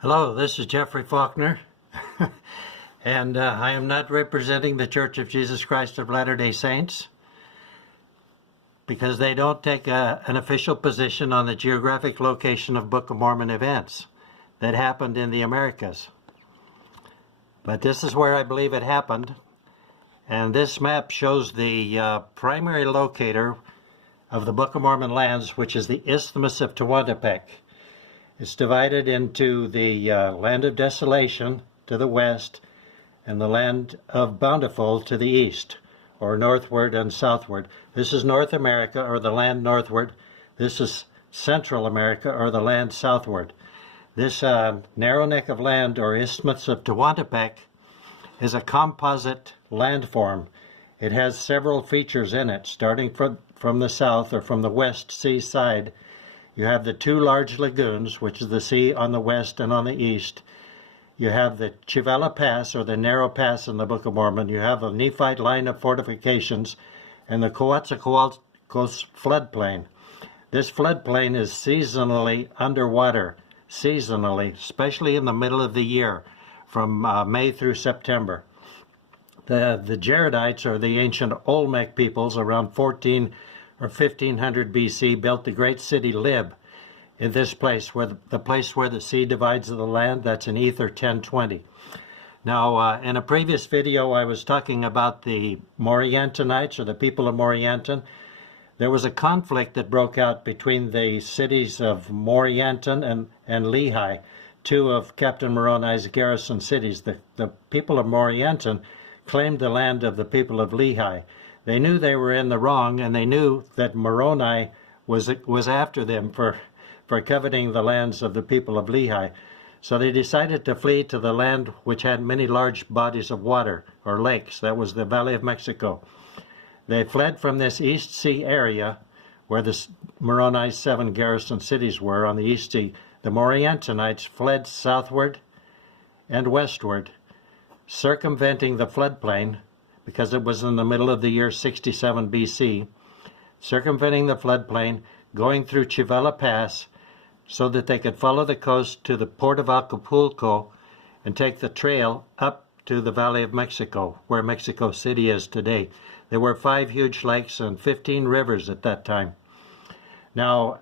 Hello, this is Jeffrey Faulkner, and I am not representing the Church of Jesus Christ of Latter-day Saints because they don't take an official position on the geographic location of Book of Mormon events that happened in the Americas. But this is where I believe it happened, and this map shows the primary locator of the Book of Mormon lands, which is the Isthmus of Tehuantepec. It's divided into the land of desolation to the west and the land of bountiful to the east, or northward and southward. This is North America, or the land northward. This is Central America, or the land southward. This narrow neck of land, or Isthmus of Tehuantepec, is a composite landform. It has several features in it, starting from the south, or from the west sea side. You have the two large lagoons, which is the sea on the west and on the east. You have the Chivela Pass, or the narrow pass in the Book of Mormon. You have a Nephite line of fortifications and the Coatzacoalcos floodplain. This floodplain is seasonally underwater, especially in the middle of the year, from May through September. The Jaredites, or the ancient Olmec peoples, around 14 or 1500 BC, built the great city Lib in this place, where the place where the sea divides the land. That's in Ether 1020. Now, in a previous video, I was talking about the Moriantonites, or the people of Morianton. There was a conflict that broke out between the cities of Morianton and Lehi, two of Captain Moroni's garrison cities. The people of Morianton claimed the land of the people of Lehi. They knew they were in the wrong, and they knew that Moroni was after them for coveting the lands of the people of Lehi. So they decided to flee to the land which had many large bodies of water, or lakes. That was the Valley of Mexico. They fled from this East Sea area where the Moroni's 7 garrison cities were on the East Sea. The Moriantonites fled southward and westward, circumventing the floodplain, because it was in the middle of the year 67 BC, circumventing the floodplain, going through Chivela Pass, so that they could follow the coast to the port of Acapulco and take the trail up to the Valley of Mexico, where Mexico City is today. There were 5 huge lakes and 15 rivers at that time. Now,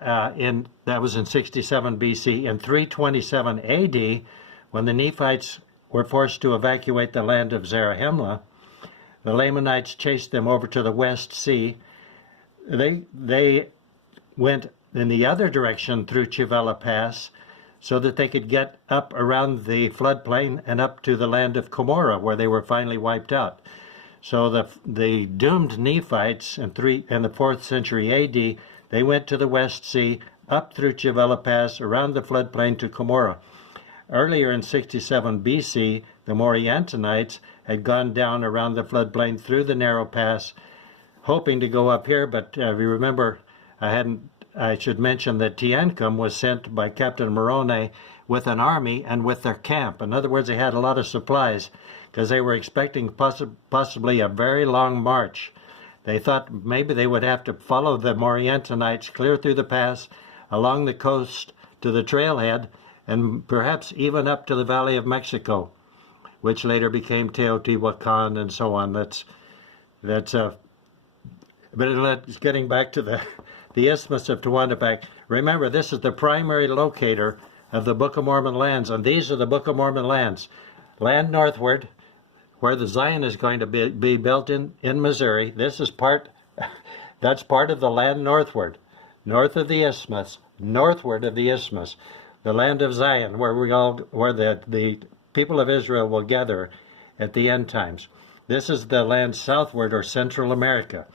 that was in 67 BC. In 327 AD, when the Nephites were forced to evacuate the land of Zarahemla, the Lamanites chased them over to the West Sea. They went in the other direction through Chivela Pass so that they could get up around the floodplain and up to the land of Cumorah, where they were finally wiped out. So the doomed Nephites in the 4th century AD, they went to the West Sea, up through Chivela Pass, around the floodplain to Cumorah. Earlier in 67 BC, the Moriantonites had gone down around the floodplain through the narrow pass, hoping to go up here, but if you remember, I should mention that Teancum was sent by Captain Moroni with an army and with their camp. In other words, they had a lot of supplies, because they were expecting possibly a very long march. They thought maybe they would have to follow the Moriantonites clear through the pass, along the coast to the trailhead, and perhaps even up to the Valley of Mexico, which later became Teotihuacan and so on. But it's getting back to the Isthmus of Tehuantepec. Remember, this is the primary locator of the Book of Mormon lands, and these are the Book of Mormon lands. Land northward, where the Zion is going to be built in Missouri. That's part of the land northward, north of the Isthmus, northward of the Isthmus, the land of Zion, where the people of Israel will gather at the end times. This is the land southward, or Central America.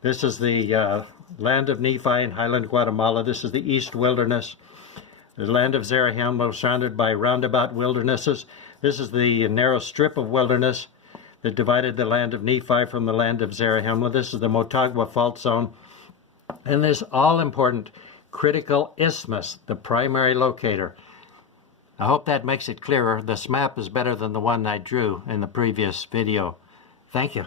This is the land of Nephi and highland Guatemala. This is the East Wilderness, the land of Zarahemla, surrounded by roundabout wildernesses. This is the narrow strip of wilderness that divided the land of Nephi from the land of Zarahemla. This is the Motagua Fault Zone. And this all-important critical isthmus, the primary locator. I hope that makes it clearer. This map is better than the one I drew in the previous video. Thank you.